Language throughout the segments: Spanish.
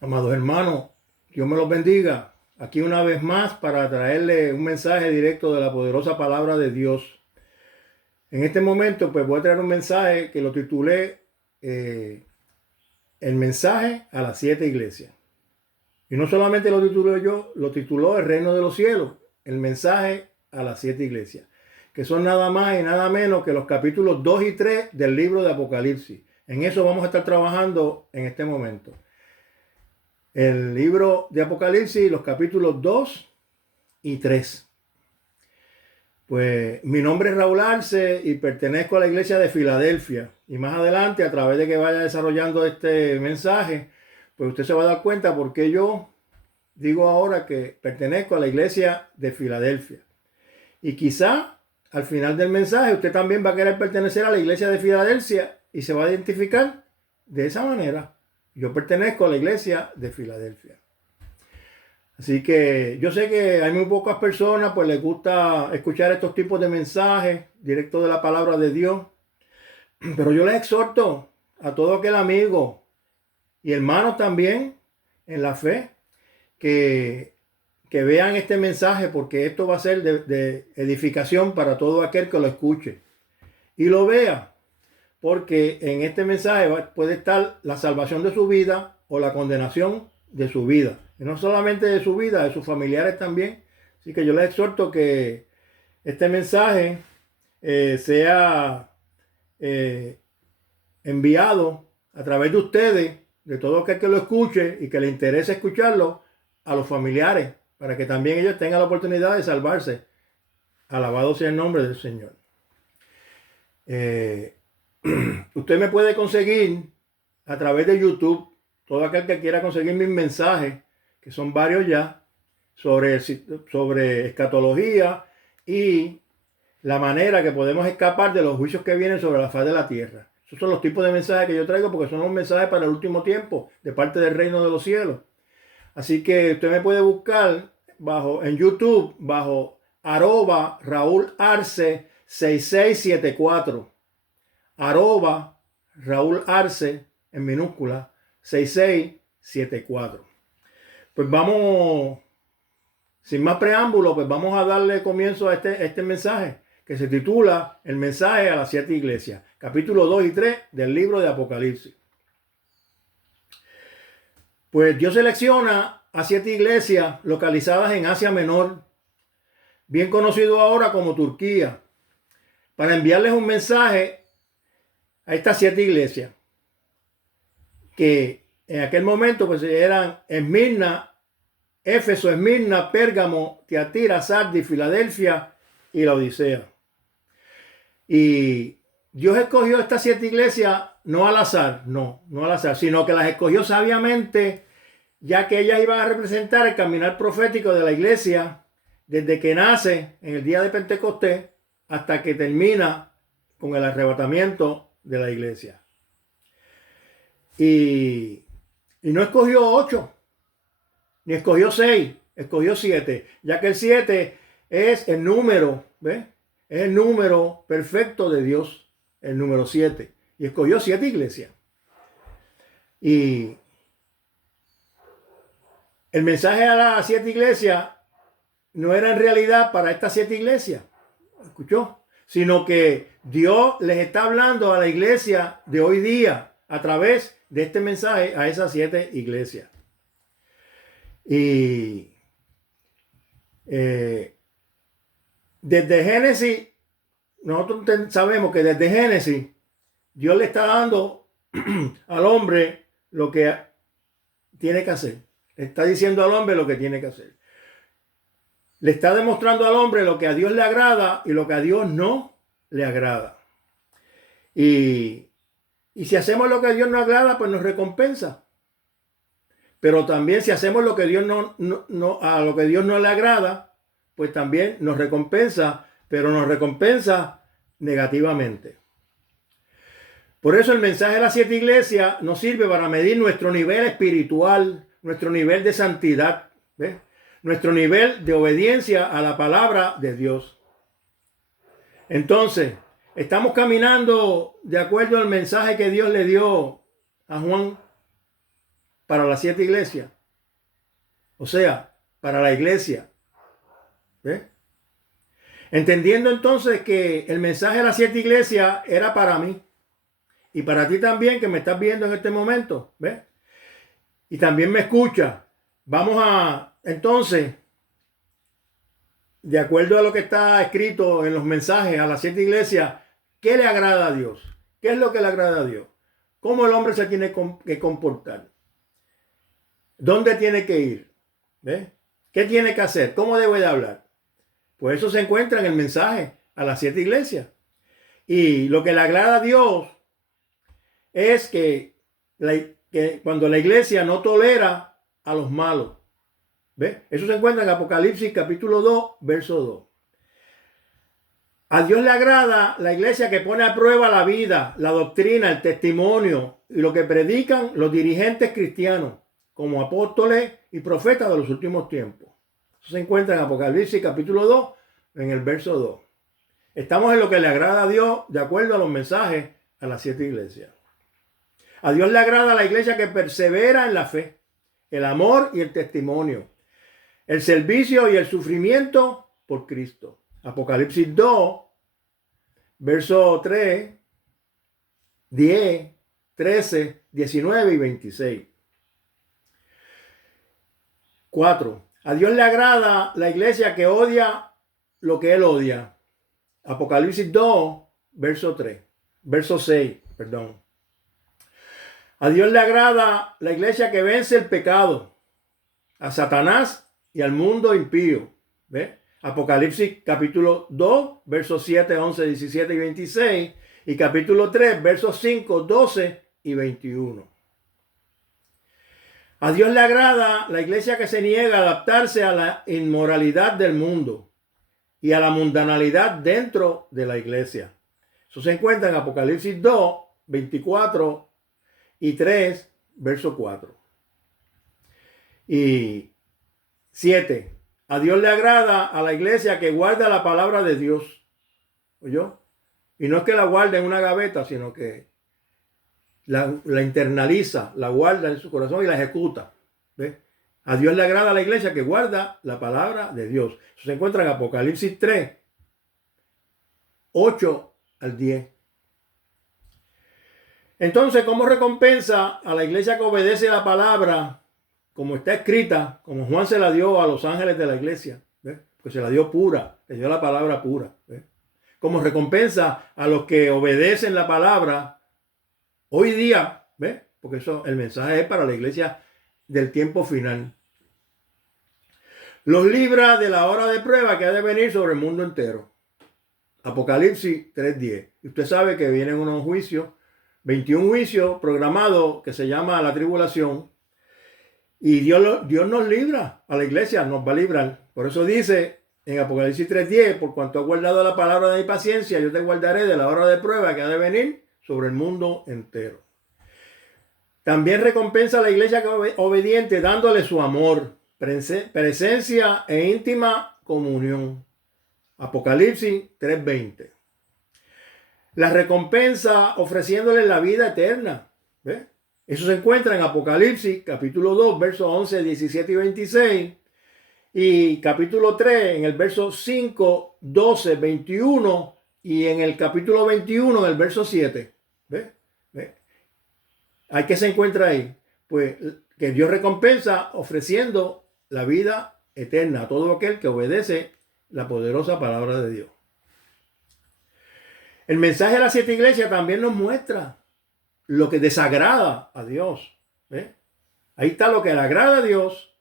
Amados hermanos, Dios me los bendiga. Aquí una vez más para traerle un mensaje directo de la poderosa palabra de Dios. En este momento, pues voy a traer un mensaje que lo titulé El mensaje a las 7 iglesias. Y no solamente lo titulé yo, lo tituló El reino de los cielos, el mensaje a las 7 iglesias, que son nada más y nada menos que los capítulos 2 y 3 del libro de Apocalipsis. En eso vamos a estar trabajando en este momento. El libro de Apocalipsis, los capítulos 2 y 3. Pues mi nombre es Raúl Arce y pertenezco a la iglesia de Filadelfia. Y más adelante, a través de que vaya desarrollando este mensaje, pues usted se va a dar cuenta por qué yo digo ahora que pertenezco a la iglesia de Filadelfia. Y quizá al final del mensaje usted también va a querer pertenecer a la iglesia de Filadelfia y se va a identificar de esa manera. Yo pertenezco a la iglesia de Filadelfia. Así que yo sé que hay muy pocas personas pues les gusta escuchar estos tipos de mensajes directos de la palabra de Dios. Pero yo les exhorto a todo aquel amigo y hermanos también en la fe que vean este mensaje, porque esto va a ser de edificación para todo aquel que lo escuche y lo vea, porque en este mensaje puede estar la salvación de su vida o la condenación de su vida, y no solamente de su vida, de sus familiares también. Así que yo les exhorto que este mensaje sea enviado a través de ustedes, de todo aquel que lo escuche y que le interese escucharlo, a los familiares, para que también ellos tengan la oportunidad de salvarse. Alabado sea el nombre del Señor. Usted me puede conseguir a través de YouTube, todo aquel que quiera conseguir mis mensajes, que son varios ya, sobre escatología y la manera que podemos escapar de los juicios que vienen sobre la faz de la tierra. Esos son los tipos de mensajes que yo traigo, porque son los mensajes para el último tiempo, de parte del reino de los cielos. Así que usted me puede buscar en YouTube bajo @Raúl Arce 6674. Raúl Arce en minúscula 6674. Pues vamos, sin más preámbulo, pues vamos a darle comienzo a este mensaje que se titula El mensaje a las 7 iglesias, capítulo 2 y 3 del libro de Apocalipsis. Pues Dios selecciona a 7 iglesias localizadas en Asia Menor, bien conocido ahora como Turquía, para enviarles un mensaje a estas 7 iglesias, que en aquel momento pues eran Esmirna, Éfeso, Esmirna, Pérgamo, Tiatira, Sardis, Filadelfia y la Odisea. Y Dios escogió estas 7 iglesias no al azar, no al azar, sino que las escogió sabiamente, ya que ellas iban a representar el caminar profético de la iglesia desde que nace en el día de Pentecostés hasta que termina con el arrebatamiento de la iglesia. Y no escogió 8, ni escogió 6, escogió 7, ya que el 7 es el número, ¿ves? Es el número perfecto de Dios, el número 7. Y escogió 7 iglesias. Y el mensaje a las 7 iglesias no era en realidad para estas 7 iglesias, ¿escuchó? Sino que Dios les está hablando a la iglesia de hoy día a través de este mensaje a esas 7 iglesias. Y desde Génesis, nosotros sabemos que desde Génesis Dios le está dando al hombre lo que tiene que hacer. Le está diciendo al hombre lo que tiene que hacer. Le está demostrando al hombre lo que a Dios le agrada y lo que a Dios no le agrada. Y si hacemos lo que a Dios no agrada, pues nos recompensa. Pero también si hacemos lo que Dios a lo que Dios no le agrada, pues también nos recompensa, pero nos recompensa negativamente. Por eso el mensaje de las 7 iglesias nos sirve para medir nuestro nivel espiritual, nuestro nivel de santidad, ¿ves? Nuestro nivel de obediencia a la palabra de Dios. Entonces, estamos caminando de acuerdo al mensaje que Dios le dio a Juan. para las 7 iglesias. O sea, para la iglesia. ¿Ves? Entendiendo entonces que el mensaje de las 7 iglesias era para mí y para ti también que me estás viendo en este momento. ¿Ves? Y también me escucha. Vamos a, entonces, de acuerdo a lo que está escrito en los mensajes a las 7 iglesias, ¿qué le agrada a Dios? ¿Qué es lo que le agrada a Dios? ¿Cómo el hombre se tiene que comportar? ¿Dónde tiene que ir? ¿Ves? ¿Qué tiene que hacer? ¿Cómo debe de hablar? Pues eso se encuentra en el mensaje a las 7 iglesias. Y lo que le agrada a Dios es que cuando la iglesia no tolera a los malos. ¿Ves? Eso se encuentra en Apocalipsis capítulo 2, verso 2. A Dios le agrada la iglesia que pone a prueba la vida, la doctrina, el testimonio y lo que predican los dirigentes cristianos como apóstoles y profetas de los últimos tiempos. Eso se encuentra en Apocalipsis capítulo 2, en el verso 2. Estamos en lo que le agrada a Dios de acuerdo a los mensajes a las 7 iglesias. A Dios le agrada la iglesia que persevera en la fe, el amor y el testimonio, el servicio y el sufrimiento por Cristo. Apocalipsis 2, verso 3, 10, 13, 19 y 26. 4. A Dios le agrada la iglesia que odia lo que Él odia. Apocalipsis 2, verso 3, verso 6, perdón. A Dios le agrada la iglesia que vence el pecado, a Satanás y al mundo impío. ¿Ves? Apocalipsis capítulo 2, versos 7, 11, 17 y 26. Y capítulo 3, versos 5, 12 y 21. A Dios le agrada la iglesia que se niega a adaptarse a la inmoralidad del mundo y a la mundanalidad dentro de la iglesia. Eso se encuentra en Apocalipsis 2, 24 y 3, verso 4. Y 7. A Dios le agrada a la iglesia que guarda la palabra de Dios. ¿Oyó? Y no es que la guarde en una gaveta, sino que la internaliza, la guarda en su corazón y la ejecuta. ¿Ves? A Dios le agrada a la iglesia que guarda la palabra de Dios. Eso se encuentra en Apocalipsis 3, 8 al 10. Entonces, ¿cómo recompensa a la iglesia que obedece la palabra como está escrita, como Juan se la dio a los ángeles de la iglesia? ¿Ves? Pues se la dio pura, le dio la palabra pura. ¿Ves? Como recompensa a los que obedecen la palabra hoy día, ¿ves? Porque eso, el mensaje es para la iglesia del tiempo final. Los libra de la hora de prueba que ha de venir sobre el mundo entero. Apocalipsis 3:10. Y usted sabe que vienen unos juicios, 21 juicios programados que se llama la tribulación. Y Dios nos libra, a la iglesia nos va a librar. Por eso dice en Apocalipsis 3:10, por cuanto has guardado la palabra de mi paciencia, yo te guardaré de la hora de prueba que ha de venir sobre el mundo entero. También recompensa a la iglesia obediente dándole su amor, presencia e íntima comunión. Apocalipsis 3:20. La recompensa ofreciéndole la vida eterna. ¿Ves? Eso se encuentra en Apocalipsis capítulo 2, versos 11, 17 y 26. Y capítulo 3 en el verso 5, 12, 21. Y en el capítulo 21 en el verso 7. ¿Ves? ¿Ves? ¿Hay qué se encuentra ahí? Pues que Dios recompensa ofreciendo la vida eterna a todo aquel que obedece la poderosa palabra de Dios. El mensaje de las 7 iglesias también nos muestra lo que desagrada a Dios. ¿Ves? Ahí está lo que le agrada a Dios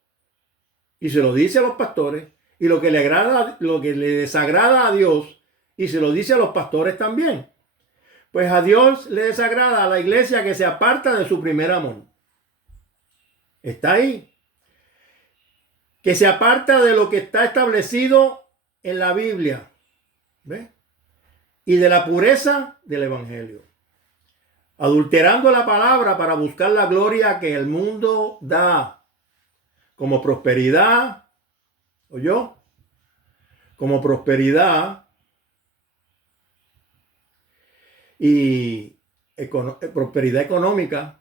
y se lo dice a los pastores, y lo que le agrada, lo que le desagrada a Dios y se lo dice a los pastores también. Pues a Dios le desagrada a la iglesia que se aparta de su primer amor. Está ahí. Que se aparta de lo que está establecido en la Biblia. ¿Ves? Y de la pureza del evangelio. Adulterando la palabra para buscar la gloria que el mundo da. Como prosperidad. ¿Oyó? Como prosperidad. Y prosperidad económica.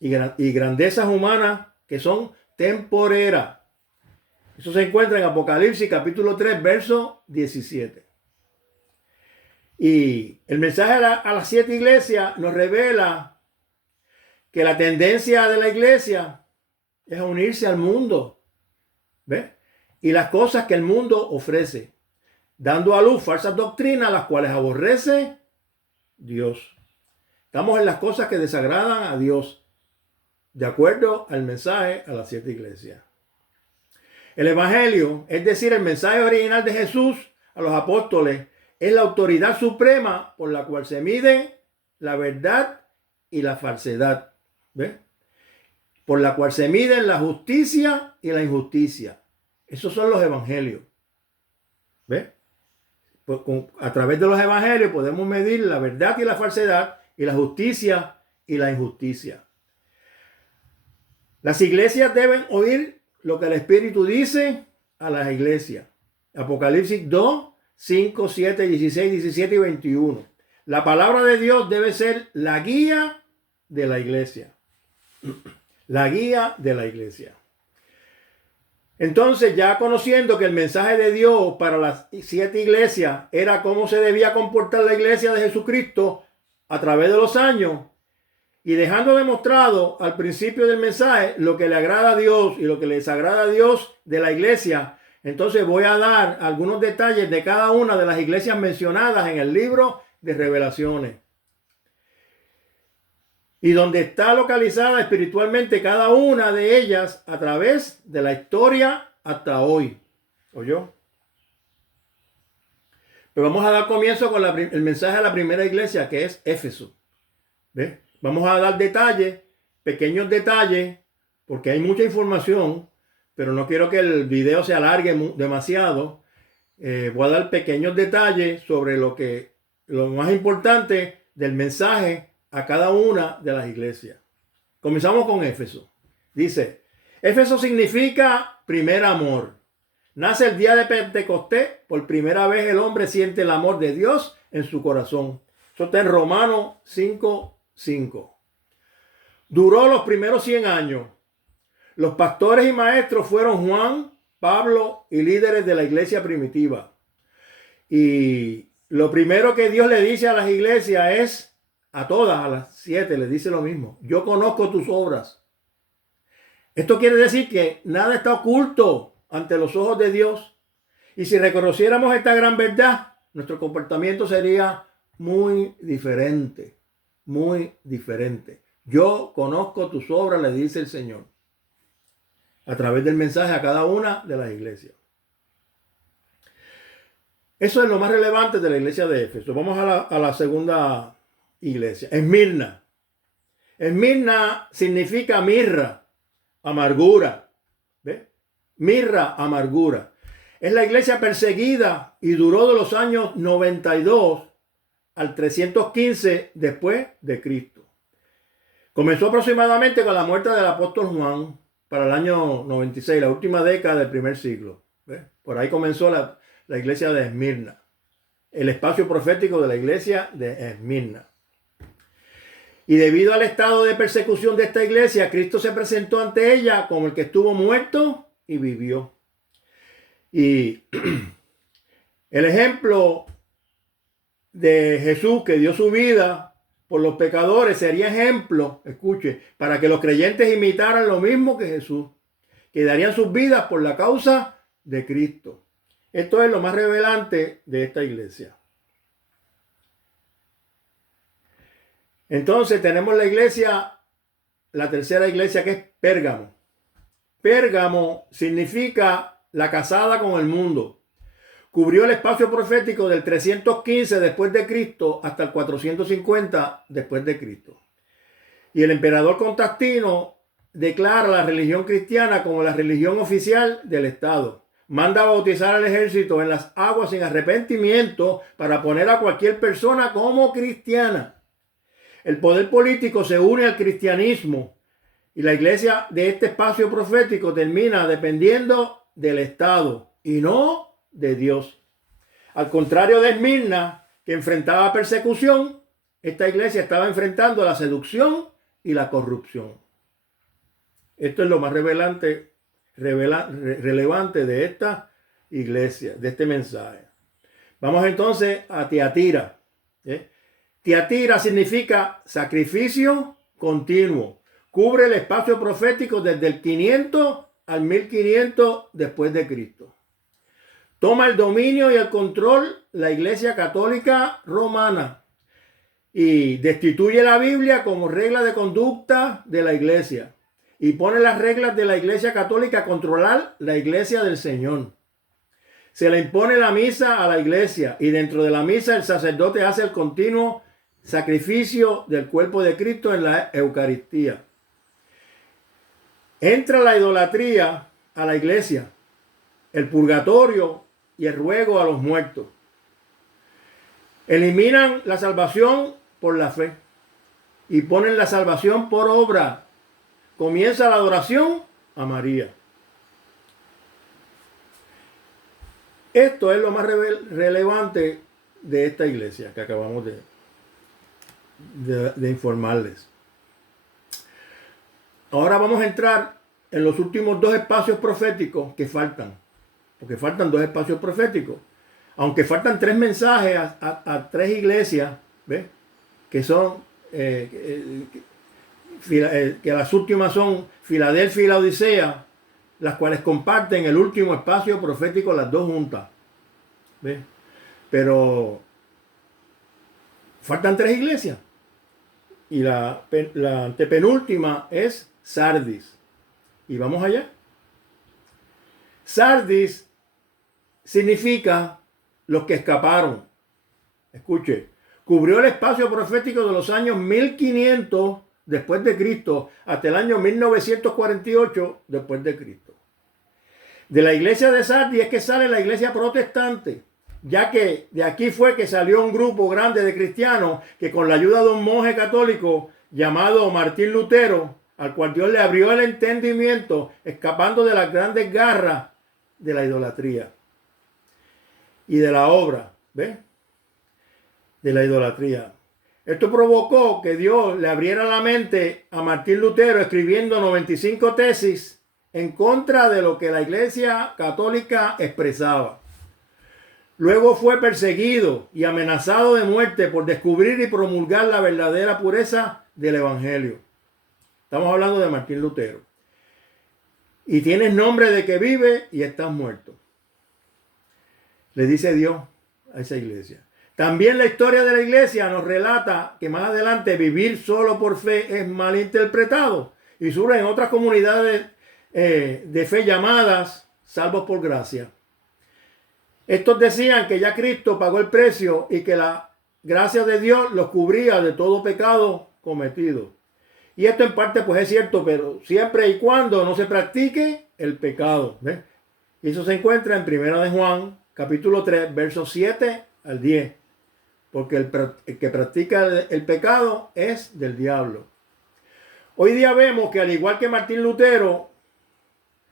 y grandezas humanas que son temporeras. Eso se encuentra en Apocalipsis capítulo 3, verso 17. Y el mensaje a las 7 iglesias nos revela que la tendencia de la iglesia es a unirse al mundo, ¿ves? Y las cosas que el mundo ofrece, dando a luz falsas doctrinas, las cuales aborrece Dios. Estamos en las cosas que desagradan a Dios, de acuerdo al mensaje a las 7 iglesias. El evangelio, es decir, el mensaje original de Jesús a los apóstoles, es la autoridad suprema por la cual se mide la verdad y la falsedad. ¿Ves? Por la cual se miden la justicia y la injusticia. Esos son los evangelios. ¿Ves? Pues a través de los evangelios podemos medir la verdad y la falsedad y la justicia y la injusticia. Las iglesias deben oír lo que el Espíritu dice a las iglesias. Apocalipsis 2, 5, 7, 16, 17 y 21. La palabra de Dios debe ser la guía de la iglesia. La guía de la iglesia. Entonces, ya conociendo que el mensaje de Dios para las 7 iglesias era cómo se debía comportar la iglesia de Jesucristo a través de los años, y dejando demostrado al principio del mensaje lo que le agrada a Dios y lo que le desagrada a Dios de la iglesia, entonces voy a dar algunos detalles de cada una de las iglesias mencionadas en el libro de Revelaciones. Y donde está localizada espiritualmente cada una de ellas a través de la historia hasta hoy. ¿Oyó? Pero vamos a dar comienzo con el mensaje a la primera iglesia, que es Éfeso. ¿Ves? Vamos a dar detalles, pequeños detalles, porque hay mucha información, pero no quiero que el video se alargue demasiado. Voy a dar pequeños detalles sobre lo más importante del mensaje a cada una de las iglesias. Comenzamos con Éfeso. Dice, Éfeso significa primer amor. Nace el día de Pentecostés. Por primera vez el hombre siente el amor de Dios en su corazón. Eso está en Romanos 5:5. Duró los primeros 100 años. Los pastores y maestros fueron Juan, Pablo y líderes de la iglesia primitiva. Y lo primero que Dios le dice a las iglesias es, a todas, a las 7, les dice lo mismo. Yo conozco tus obras. Esto quiere decir que nada está oculto ante los ojos de Dios. Y si reconociéramos esta gran verdad, nuestro comportamiento sería muy diferente. Muy diferente. Yo conozco tus obras, le dice el Señor. A través del mensaje a cada una de las iglesias. Eso es lo más relevante de la iglesia de Éfeso. Vamos a la segunda iglesia. Esmirna. Esmirna significa mirra, amargura. ¿Ve? Mirra, amargura. Es la iglesia perseguida y duró de los años 92 al 315 después de Cristo. Comenzó aproximadamente con la muerte del apóstol Juan para el año 96, la última década del primer siglo. ¿Ve? Por ahí comenzó la iglesia de Esmirna, el espacio profético de la iglesia de Esmirna. Y debido al estado de persecución de esta iglesia, Cristo se presentó ante ella como el que estuvo muerto y vivió. Y el ejemplo de Jesús, que dio su vida por los pecadores, sería ejemplo, escuche, para que los creyentes imitaran lo mismo que Jesús, que darían sus vidas por la causa de Cristo. Esto es lo más revelante de esta iglesia. Entonces tenemos la iglesia, la tercera iglesia, que es Pérgamo. Pérgamo significa la casada con el mundo. Cubrió el espacio profético del 315 después de Cristo hasta el 450 después de Cristo. Y el emperador Constantino declara la religión cristiana como la religión oficial del Estado. Manda a bautizar al ejército en las aguas sin arrepentimiento para poner a cualquier persona como cristiana. El poder político se une al cristianismo y la iglesia de este espacio profético termina dependiendo del Estado y no de Dios. Al contrario de Esmirna, que enfrentaba persecución, esta iglesia estaba enfrentando la seducción y la corrupción. Esto es lo más relevante de esta iglesia, de este mensaje. Vamos entonces a Tiatira. Tiatira significa sacrificio continuo. Cubre el espacio profético desde el 500 al 1500 después de Cristo. Toma el dominio y el control la Iglesia Católica Romana y destituye la Biblia como regla de conducta de la Iglesia y pone las reglas de la Iglesia Católica a controlar la Iglesia del Señor. Se le impone la misa a la Iglesia y dentro de la misa el sacerdote hace el continuo sacrificio del cuerpo de Cristo en la Eucaristía. Entra la idolatría a la Iglesia, el purgatorio y el ruego a los muertos. Eliminan la salvación por la fe y ponen la salvación por obra. Comienza la adoración a María. Esto es lo más relevante de esta iglesia que acabamos de informarles. Ahora vamos a entrar en los últimos dos espacios proféticos que faltan. Porque faltan dos espacios proféticos. Aunque faltan tres mensajes a tres iglesias, ¿ves? Que son, que las últimas son Filadelfia y la Odisea, las cuales comparten el último espacio profético las dos juntas. ¿Ves? Pero faltan tres iglesias. Y la antepenúltima es Sardis. Y vamos allá. Sardis significa los que escaparon. Escuche, cubrió el espacio profético de los años 1500 después de Cristo hasta el año 1948 después de Cristo. De la iglesia de Sardis es que sale la iglesia protestante, ya que de aquí fue que salió un grupo grande de cristianos que con la ayuda de un monje católico llamado Martín Lutero, al cual Dios le abrió el entendimiento, escapando de las grandes garras de la idolatría y de la obra, ¿ves? De la idolatría. Esto provocó que Dios le abriera la mente a Martín Lutero escribiendo 95 tesis en contra de lo que la Iglesia Católica expresaba. Luego fue perseguido y amenazado de muerte por descubrir y promulgar la verdadera pureza del Evangelio. Estamos hablando de Martín Lutero. Y tienes nombre de que vive y estás muerto. Le dice Dios a esa iglesia. También la historia de la iglesia nos relata que más adelante vivir solo por fe es malinterpretado y surge en otras comunidades de fe llamadas salvos por gracia. Estos decían que ya Cristo pagó el precio y que la gracia de Dios los cubría de todo pecado cometido. Y esto en parte pues es cierto, pero siempre y cuando no se practique el pecado. ¿Ves? Y eso se encuentra en 1 de Juan, capítulo 3, versos 7 al 10. Porque el que practica el pecado es del diablo. Hoy día vemos que al igual que Martín Lutero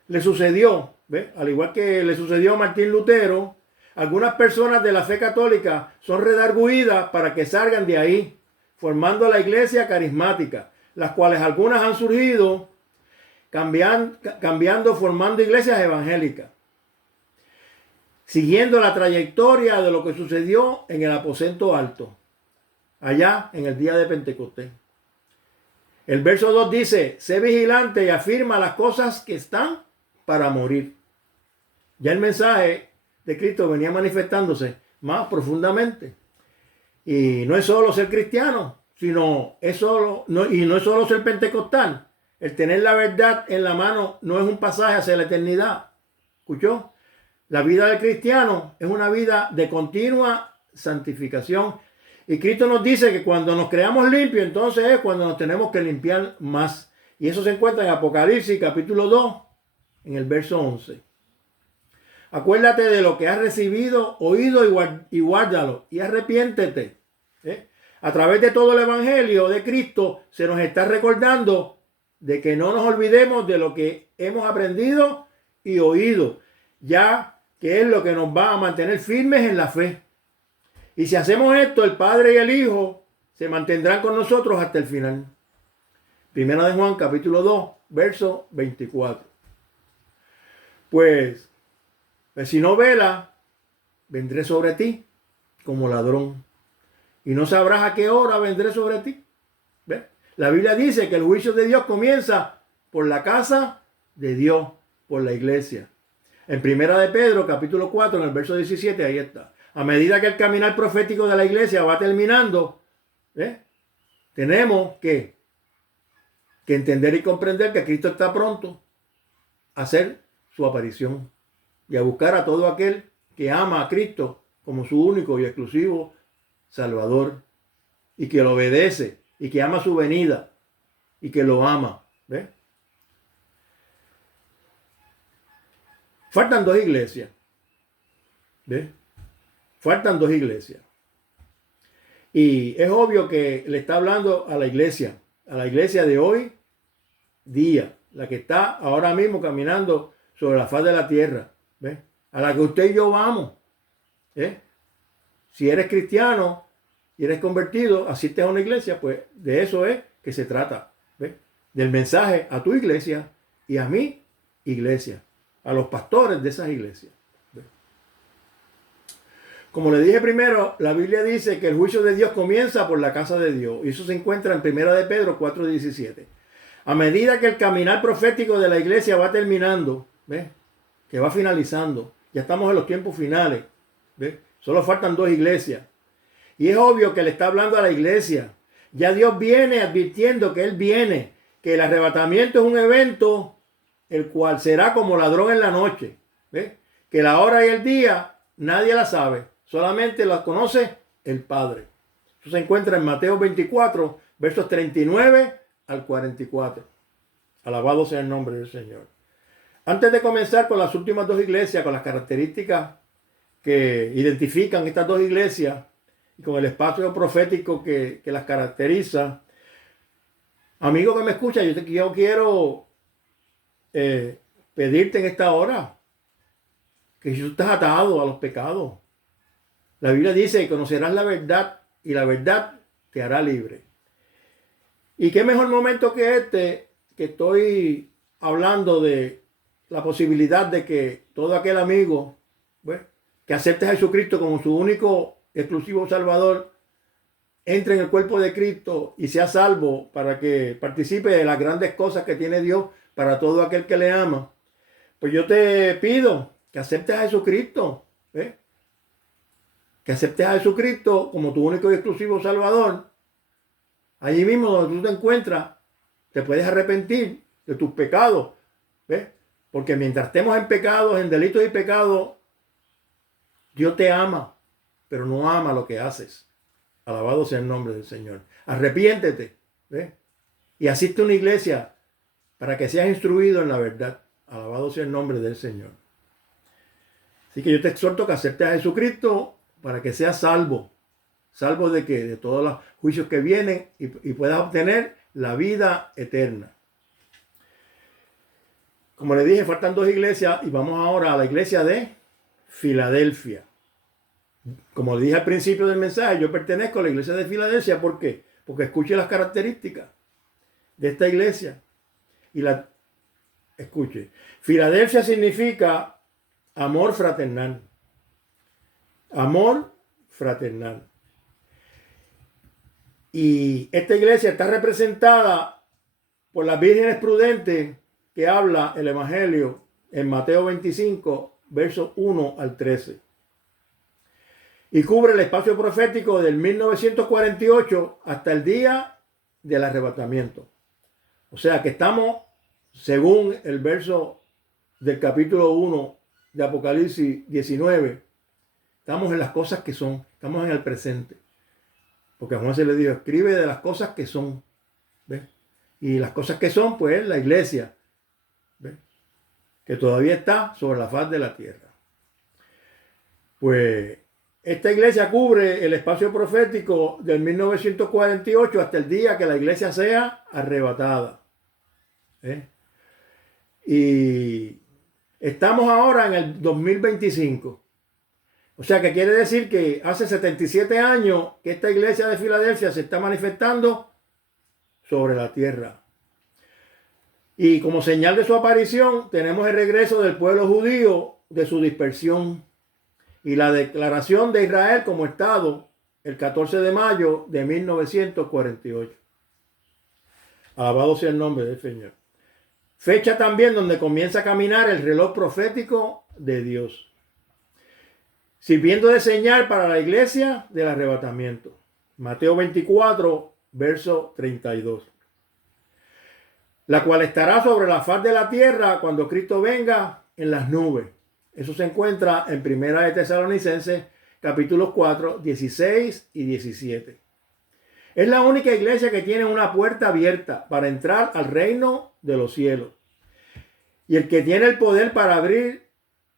le sucedió, ¿ves? Al igual que le sucedió a Martín Lutero, algunas personas de la fe católica son redarguidas para que salgan de ahí, formando la iglesia carismática, las cuales algunas han surgido cambiando, formando iglesias evangélicas, siguiendo la trayectoria de lo que sucedió en el aposento alto, allá en el día de Pentecostés. El verso 2 dice, sé vigilante y afirma las cosas que están para morir. Ya el mensaje de Cristo venía manifestándose más profundamente. Y no es solo ser cristiano, sino no es solo ser pentecostal. El tener la verdad en la mano no es un pasaje hacia la eternidad. ¿Escuchó? La vida del cristiano es una vida de continua santificación. Y Cristo nos dice que cuando nos creamos limpios, entonces es cuando nos tenemos que limpiar más. Y eso se encuentra en Apocalipsis capítulo 2, en el verso 11. Acuérdate de lo que has recibido, oído y guárdalo. Y arrepiéntete. A través de todo el evangelio de Cristo se nos está recordando de que no nos olvidemos de lo que hemos aprendido y oído, ya que es lo que nos va a mantener firmes en la fe. Y si hacemos esto, el Padre y el Hijo se mantendrán con nosotros hasta el final. 1 de Juan, capítulo 2, verso 24. Pues si no vela, vendré sobre ti como ladrón, y no sabrás a qué hora vendré sobre ti. ¿Ves? La Biblia dice que el juicio de Dios comienza por la casa de Dios, por la iglesia. En Primera de Pedro, capítulo 4, en el verso 17, ahí está. A medida que el caminar profético de la iglesia va terminando, tenemos que entender y comprender que Cristo está pronto a hacer su aparición y a buscar a todo aquel que ama a Cristo como su único y exclusivo Salvador, y que lo obedece y que ama su venida y que lo ama. ¿Ves? Faltan dos iglesias. ¿Ves? Faltan dos iglesias. Y es obvio que le está hablando a la iglesia de hoy día, la que está ahora mismo caminando sobre la faz de la tierra. ¿Ves? A la que usted y yo vamos. Si eres cristiano y eres convertido, asistes a una iglesia, pues de eso es que se trata. ¿Ves? Del mensaje a tu iglesia y a mi iglesia, a los pastores de esas iglesias. ¿Ves? Como le dije primero, la Biblia dice que el juicio de Dios comienza por la casa de Dios, y eso se encuentra en 1 de Pedro 4:17. A medida que el caminar profético de la iglesia va terminando, ¿ves? Que va finalizando, ya estamos en los tiempos finales, ¿ves? Solo faltan dos iglesias. Y es obvio que le está hablando a la iglesia. Ya Dios viene advirtiendo que Él viene, que el arrebatamiento es un evento el cual será como ladrón en la noche. ¿Ves? Que la hora y el día nadie la sabe, solamente la conoce el Padre. Eso se encuentra en Mateo 24, versos 39 al 44. Alabado sea el nombre del Señor. Antes de comenzar con las últimas dos iglesias, con las características que identifican estas dos iglesias y con el espacio profético que las caracteriza, amigo que me escucha, yo quiero pedirte en esta hora que si tú estás atado a los pecados, la Biblia dice que conocerás la verdad y la verdad te hará libre. Y qué mejor momento que este, que estoy hablando de la posibilidad de que todo aquel amigo, pues, que acepte a Jesucristo como su único exclusivo Salvador, entre en el cuerpo de Cristo y sea salvo para que participe de las grandes cosas que tiene Dios para todo aquel que le ama. Pues yo te pido que aceptes a Jesucristo, que aceptes a Jesucristo como tu único y exclusivo Salvador. Allí mismo donde tú te encuentras, te puedes arrepentir de tus pecados, ¿ves? Porque mientras estemos en pecados, en delitos y pecados, Dios te ama, pero no ama lo que haces. Alabado sea el nombre del Señor. Arrepiéntete, ¿ves? Y asiste a una iglesia para que seas instruido en la verdad. Alabado sea el nombre del Señor. Así que yo te exhorto que aceptes a Jesucristo para que seas salvo. ¿Salvo de qué? De todos los juicios que vienen y puedas obtener la vida eterna. Como le dije, faltan dos iglesias y vamos ahora a la iglesia de Filadelfia. Como le dije al principio del mensaje, yo pertenezco a la iglesia de Filadelfia. ¿Por qué? Porque escuche las características de esta iglesia y la escuche. Filadelfia significa amor fraternal. Amor fraternal. Y esta iglesia está representada por las vírgenes prudentes que habla el Evangelio en Mateo 25, versos 1 al 13. Y cubre el espacio profético del 1948 hasta el día del arrebatamiento. O sea que estamos, según el verso del capítulo 1 de Apocalipsis 19, estamos en las cosas que son, estamos en el presente. Porque a Juan se le dijo, escribe de las cosas que son. ¿Ves? Y las cosas que son, pues, la iglesia. ¿Ves? Que todavía está sobre la faz de la tierra. Pues, esta iglesia cubre el espacio profético del 1948 hasta el día que la iglesia sea arrebatada. Y estamos ahora en el 2025. O sea que quiere decir que hace 77 años que esta iglesia de Filadelfia se está manifestando sobre la tierra. Y como señal de su aparición, tenemos el regreso del pueblo judío de su dispersión y la declaración de Israel como Estado el 14 de mayo de 1948. Alabado sea el nombre del Señor. Fecha también donde comienza a caminar el reloj profético de Dios, sirviendo de señal para la iglesia del arrebatamiento. Mateo 24, verso 32. La cual estará sobre la faz de la tierra cuando Cristo venga en las nubes. Eso se encuentra en Primera de Tesalonicenses, capítulos 4, 16 y 17. Es la única iglesia que tiene una puerta abierta para entrar al reino de los cielos. Y el que tiene el poder para abrir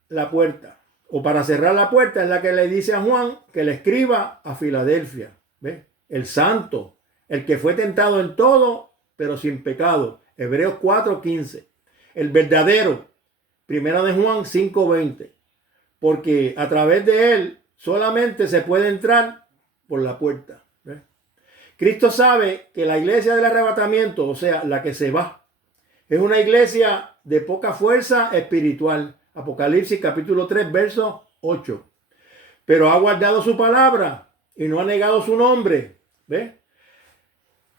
la puerta o para cerrar la puerta es la que le dice a Juan que le escriba a Filadelfia. ¿Ve? El santo, el que fue tentado en todo, pero sin pecado. Hebreos 4:15. El verdadero, Primera de Juan 5:20. Porque a través de él solamente se puede entrar por la puerta. ¿Ve? Cristo sabe que la iglesia del arrebatamiento, o sea, la que se va, es una iglesia de poca fuerza espiritual. Apocalipsis capítulo 3, verso 8. Pero ha guardado su palabra y no ha negado su nombre. ¿Ve?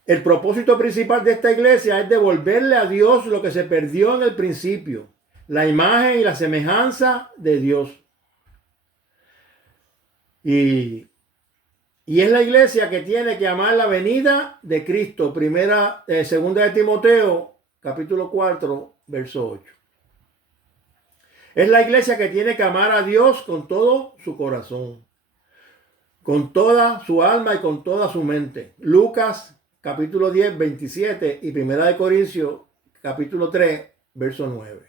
El propósito principal de esta iglesia es devolverle a Dios lo que se perdió en el principio, la imagen y la semejanza de Dios. Y es la iglesia que tiene que amar la venida de Cristo. Segunda de Timoteo, capítulo 4, verso 8. Es la iglesia que tiene que amar a Dios con todo su corazón, con toda su alma y con toda su mente. Lucas capítulo 10, 27 y Primera de Corintios, capítulo 3, verso 9.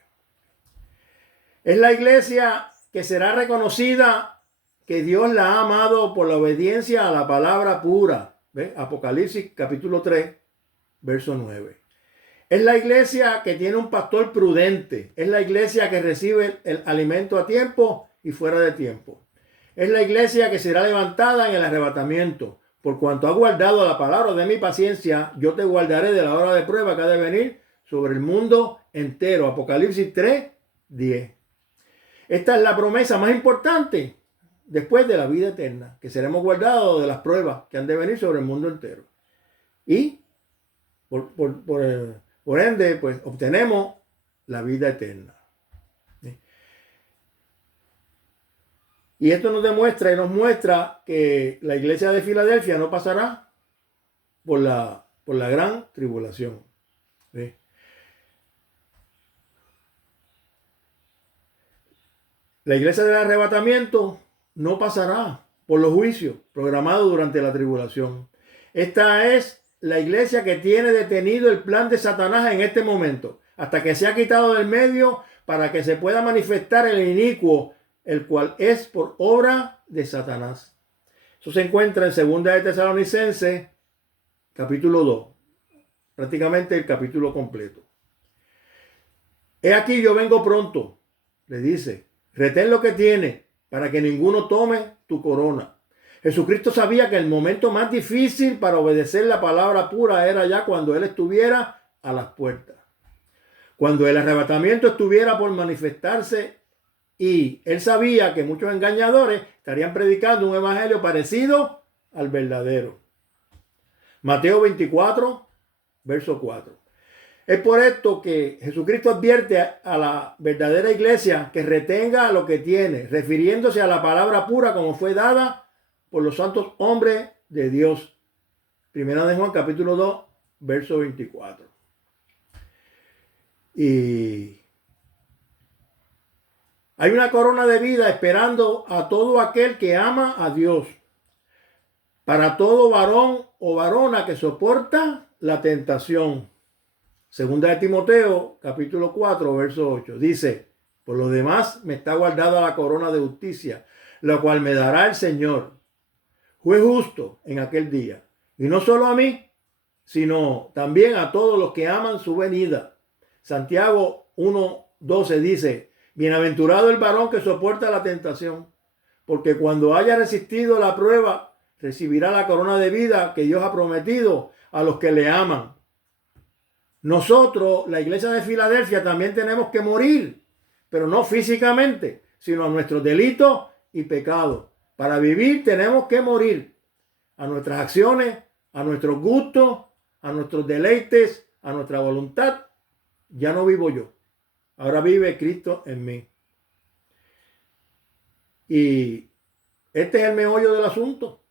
Es la iglesia que será reconocida que Dios la ha amado por la obediencia a la palabra pura. ¿Ve? Apocalipsis, capítulo 3, verso 9. Es la iglesia que tiene un pastor prudente. Es la iglesia que recibe el alimento a tiempo y fuera de tiempo. Es la iglesia que será levantada en el arrebatamiento. Por cuanto ha guardado la palabra de mi paciencia, yo te guardaré de la hora de prueba que ha de venir sobre el mundo entero. Apocalipsis 3, 10. Esta es la promesa más importante después de la vida eterna, que seremos guardados de las pruebas que han de venir sobre el mundo entero. Y por ende, pues obtenemos la vida eterna. Y esto nos demuestra y nos muestra que la iglesia de Filadelfia no pasará por la gran tribulación. ¿Sí? La iglesia del arrebatamiento no pasará por los juicios programados durante la tribulación. Esta es la iglesia que tiene detenido el plan de Satanás en este momento, hasta que se ha quitado del medio para que se pueda manifestar el inicuo, el cual es por obra de Satanás. Eso se encuentra en Segunda de Tesalonicenses, capítulo 2, prácticamente el capítulo completo. He aquí yo vengo pronto, le dice, retén lo que tiene para que ninguno tome tu corona. Jesucristo sabía que el momento más difícil para obedecer la palabra pura era ya cuando Él estuviera a las puertas. Cuando el arrebatamiento estuviera por manifestarse, y Él sabía que muchos engañadores estarían predicando un evangelio parecido al verdadero. Mateo 24, verso 4. Es por esto que Jesucristo advierte a la verdadera iglesia que retenga lo que tiene, refiriéndose a la palabra pura como fue dada por los santos hombres de Dios. Primera de Juan, capítulo 2, verso 24. Y hay una corona de vida esperando a todo aquel que ama a Dios. Para todo varón o varona que soporta la tentación. Segunda de Timoteo, capítulo 4, verso 8. Dice, por lo demás me está guardada la corona de justicia, la cual me dará el Señor, juez justo en aquel día. Y no solo a mí, sino también a todos los que aman su venida. Santiago 1, 12 dice, bienaventurado el varón que soporta la tentación, porque cuando haya resistido la prueba, recibirá la corona de vida que Dios ha prometido a los que le aman. Nosotros, la iglesia de Filadelfia, también tenemos que morir, pero no físicamente, sino a nuestros delitos y pecados. Para vivir tenemos que morir a nuestras acciones, a nuestros gustos, a nuestros deleites, a nuestra voluntad. Ya no vivo yo. Ahora vive Cristo en mí. Y este es el meollo del asunto.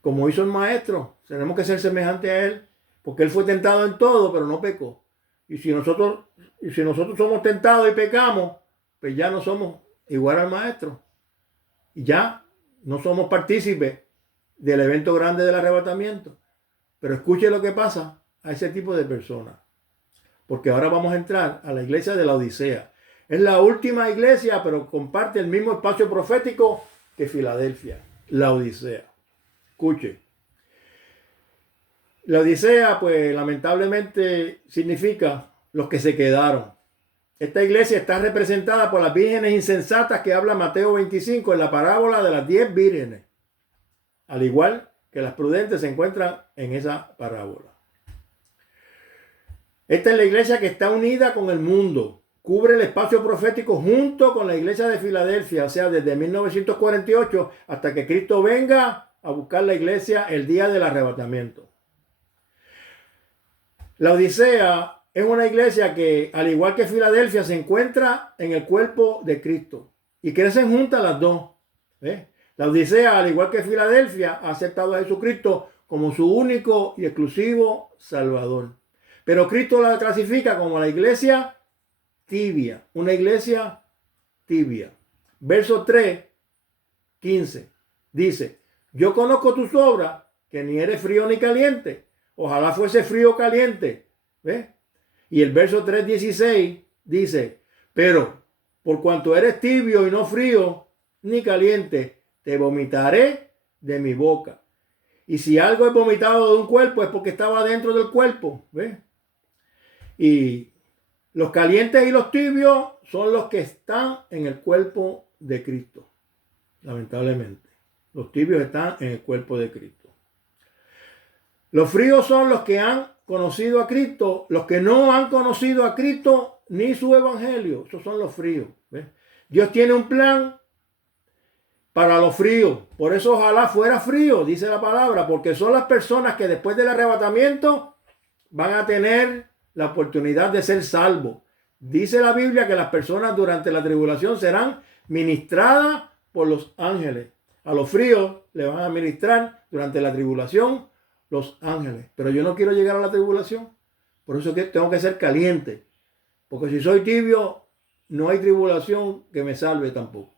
Como hizo el maestro, tenemos que ser semejantes a él, porque él fue tentado en todo, pero no pecó. Y si nosotros somos tentados y pecamos, pues ya no somos igual al maestro. Y ya no somos partícipes del evento grande del arrebatamiento. Pero escuche lo que pasa a ese tipo de personas. Porque ahora vamos a entrar a la iglesia de la Odisea. Es la última iglesia, pero comparte el mismo espacio profético que Filadelfia, la Odisea. Escuche. La Odisea, pues lamentablemente significa los que se quedaron. Esta iglesia está representada por las vírgenes insensatas que habla Mateo 25 en la parábola de las 10 vírgenes. Al igual que las prudentes se encuentran en esa parábola. Esta es la iglesia que está unida con el mundo. Cubre el espacio profético junto con la iglesia de Filadelfia, o sea, desde 1948 hasta que Cristo venga a buscar la iglesia el día del arrebatamiento. La Odisea es una iglesia que, al igual que Filadelfia, se encuentra en el cuerpo de Cristo. Y crecen juntas las dos. La Odisea, al igual que Filadelfia, ha aceptado a Jesucristo como su único y exclusivo Salvador. Pero Cristo la clasifica como la iglesia tibia. Una iglesia tibia. Verso 3, 15. Dice, yo conozco tus obras, que ni eres frío ni caliente. Ojalá fuese frío o caliente. ¿Ves? Y el verso 3:16 dice, pero por cuanto eres tibio y no frío ni caliente, te vomitaré de mi boca. Y si algo es vomitado de un cuerpo es porque estaba dentro del cuerpo. ¿Ves? Y los calientes y los tibios son los que están en el cuerpo de Cristo. Lamentablemente. Los tibios están en el cuerpo de Cristo. Los fríos son los que han conocido a Cristo, los que no han conocido a Cristo ni su evangelio. Esos son los fríos. ¿Ves? Dios tiene un plan para los fríos. Por eso ojalá fuera frío, dice la palabra, porque son las personas que después del arrebatamiento van a tener la oportunidad de ser salvos. Dice la Biblia que las personas durante la tribulación serán ministradas por los ángeles. A los fríos le van a ministrar durante la tribulación los ángeles. Pero yo no quiero llegar a la tribulación. Por eso que tengo que ser caliente. Porque si soy tibio, no hay tribulación que me salve tampoco.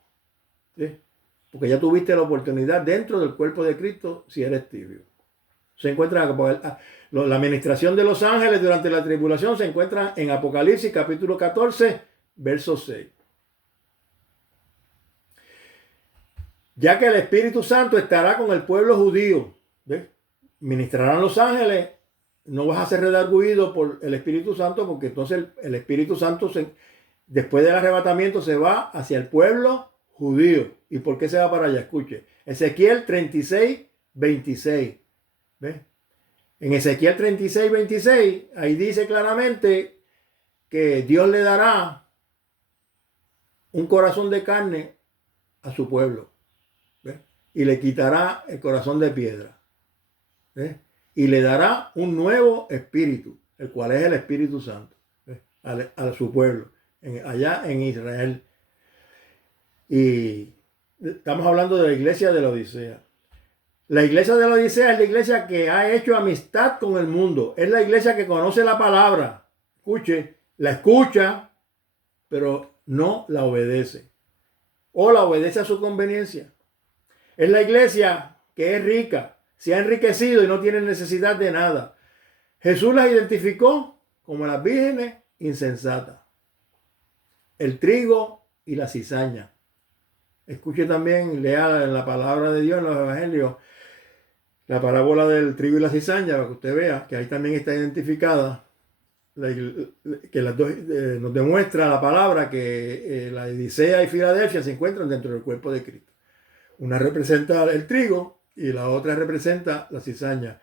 ¿Sí? Porque ya tuviste la oportunidad dentro del cuerpo de Cristo si eres tibio. Se encuentra la administración de los ángeles durante la tribulación, se encuentra en Apocalipsis capítulo 14, verso 6. Ya que el Espíritu Santo estará con el pueblo judío. ¿Ves? Ministrarán los ángeles. No vas a ser redarguido por el Espíritu Santo, porque entonces el Espíritu Santo después del arrebatamiento se va hacia el pueblo judío. ¿Y por qué se va para allá? Escuche. Ezequiel 36, 26. ¿Ves? En Ezequiel 36, 26, ahí dice claramente que Dios le dará un corazón de carne a su pueblo. ¿Ves? Y le quitará el corazón de piedra. ¿Ves? Y le dará un nuevo espíritu, el cual es el Espíritu Santo, a su pueblo, allá en Israel. Y estamos hablando de la iglesia de la Odisea. La iglesia de la Odisea es la iglesia que ha hecho amistad con el mundo. Es la iglesia que conoce la palabra. Escuche, la escucha, pero no la obedece. O la obedece a su conveniencia. Es la iglesia que es rica, se ha enriquecido y no tiene necesidad de nada. Jesús las identificó como las vírgenes insensatas. El trigo y la cizaña. Escuche también, lea en la palabra de Dios en los evangelios la parábola del trigo y la cizaña, para que usted vea que ahí también está identificada, que las dos nos demuestra la palabra que la Odisea y Filadelfia se encuentran dentro del cuerpo de Cristo. Una representa el trigo y la otra representa la cizaña.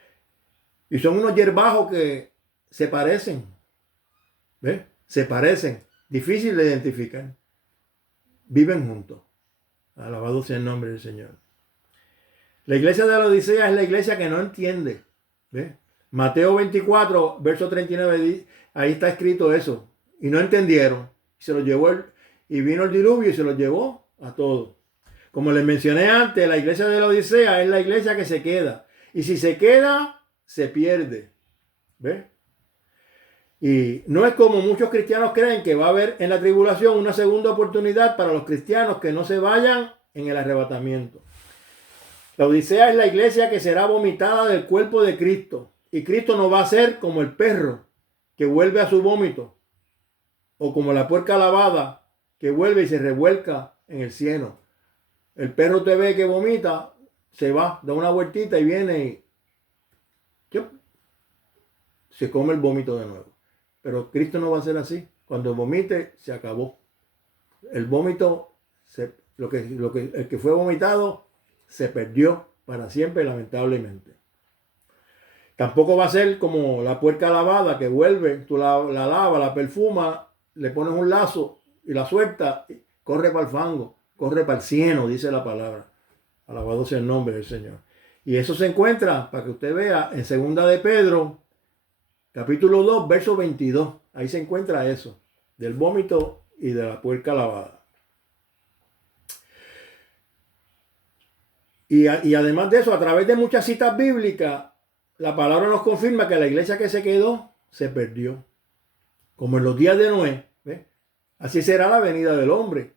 Y son unos yerbajos que se parecen. ¿Ves? Se parecen. Difícil de identificar. Viven juntos. Alabado sea el nombre del Señor. La iglesia de la Odisea es la iglesia que no entiende. ¿Ves? Mateo 24, verso 39, ahí está escrito eso. Y no entendieron. Se los llevó y vino el diluvio y se los llevó a todos. Como les mencioné antes, la iglesia de la Odisea es la iglesia que se queda. Y si se queda, se pierde. ¿Ves? Y no es como muchos cristianos creen que va a haber en la tribulación una segunda oportunidad para los cristianos que no se vayan en el arrebatamiento. La Odisea es la iglesia que será vomitada del cuerpo de Cristo. Y Cristo no va a ser como el perro que vuelve a su vómito. O como la puerca lavada que vuelve y se revuelca en el cieno. El perro te ve que vomita, se va, da una vueltita y viene y se come el vómito de nuevo. Pero Cristo no va a ser así. Cuando vomite, se acabó. El vómito, el que fue vomitado, se perdió para siempre, lamentablemente. Tampoco va a ser como la puerca lavada que vuelve, tú la lavas, la perfumas, le pones un lazo y la sueltas, corre para el fango, corre para el cieno, dice la palabra. Alabado sea el nombre del Señor. Y eso se encuentra, para que usted vea, en 2 de Pedro, capítulo 2, verso 22. Ahí se encuentra eso, del vómito y de la puerca lavada. Y además de eso, a través de muchas citas bíblicas, la palabra nos confirma que la iglesia que se quedó se perdió. Como en los días de Noé. ¿Ves? Así será la venida del hombre.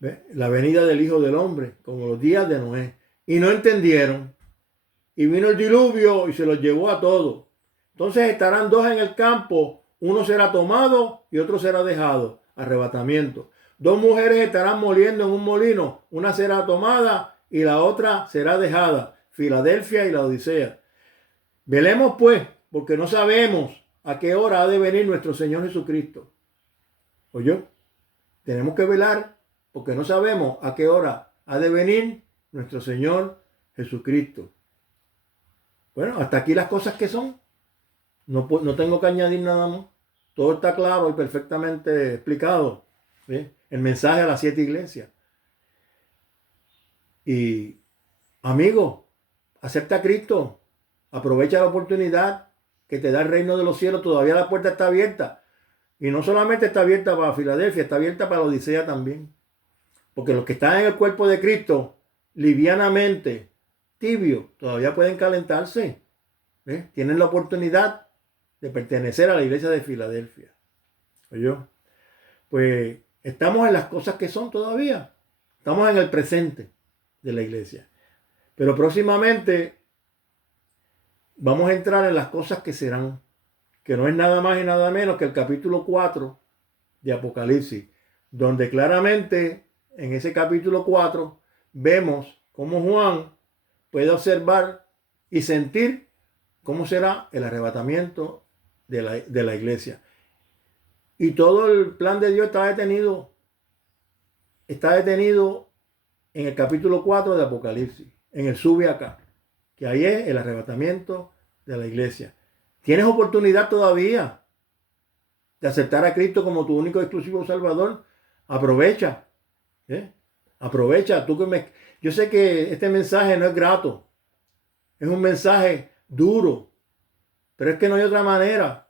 ¿Ves? La venida del Hijo del Hombre, como los días de Noé. Y no entendieron. Y vino el diluvio y se los llevó a todos. Entonces estarán dos en el campo. Uno será tomado y otro será dejado. Arrebatamiento. Dos mujeres estarán moliendo en un molino. Una será tomada y la otra será dejada. Filadelfia y la Odisea. Velemos pues, porque no sabemos a qué hora ha de venir nuestro Señor Jesucristo. ¿Oyó? Tenemos que velar porque no sabemos a qué hora ha de venir nuestro Señor Jesucristo. Bueno, hasta aquí las cosas que son. No tengo que añadir nada más. Todo está claro y perfectamente explicado. ¿Sí? El mensaje a las 7 iglesias. Y, amigo, acepta a Cristo. Aprovecha la oportunidad que te da el reino de los cielos. Todavía la puerta está abierta. Y no solamente está abierta para Filadelfia, está abierta para la Odisea también. Porque los que están en el cuerpo de Cristo, livianamente, tibio, todavía pueden calentarse. ¿Ves? Tienen la oportunidad de pertenecer a la iglesia de Filadelfia. ¿Oyó? Pues estamos en las cosas que son todavía. Estamos en el presente de la iglesia. Pero próximamente vamos a entrar en las cosas que serán, que no es nada más y nada menos que el capítulo 4 de Apocalipsis, donde claramente en ese capítulo 4 vemos cómo Juan puede observar y sentir cómo será el arrebatamiento de la iglesia. Y todo el plan de Dios está detenido en el capítulo 4 de Apocalipsis, en el sube acá, que ahí es el arrebatamiento de la iglesia. Tienes oportunidad todavía de aceptar a Cristo como tu único y exclusivo Salvador. Aprovecha. Aprovecha. Yo sé que este mensaje no es grato. Es un mensaje duro. Pero es que no hay otra manera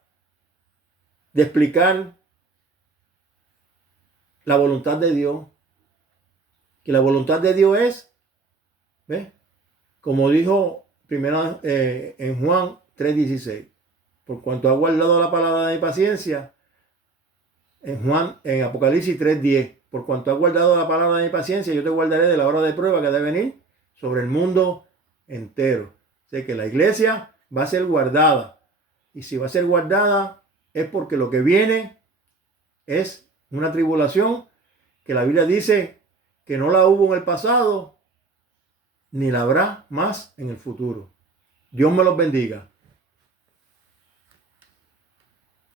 de explicar la voluntad de Dios. Que la voluntad de Dios es, ¿ves? Como dijo primero en Juan 3:16, por cuanto ha guardado la palabra de mi paciencia, en Apocalipsis 3:10, por cuanto ha guardado la palabra de mi paciencia, yo te guardaré de la hora de prueba que ha de venir sobre el mundo entero. Sé que la iglesia va a ser guardada, y si va a ser guardada es porque lo que viene es una tribulación que la Biblia dice que no la hubo en el pasado, ni la habrá más en el futuro. Dios me los bendiga.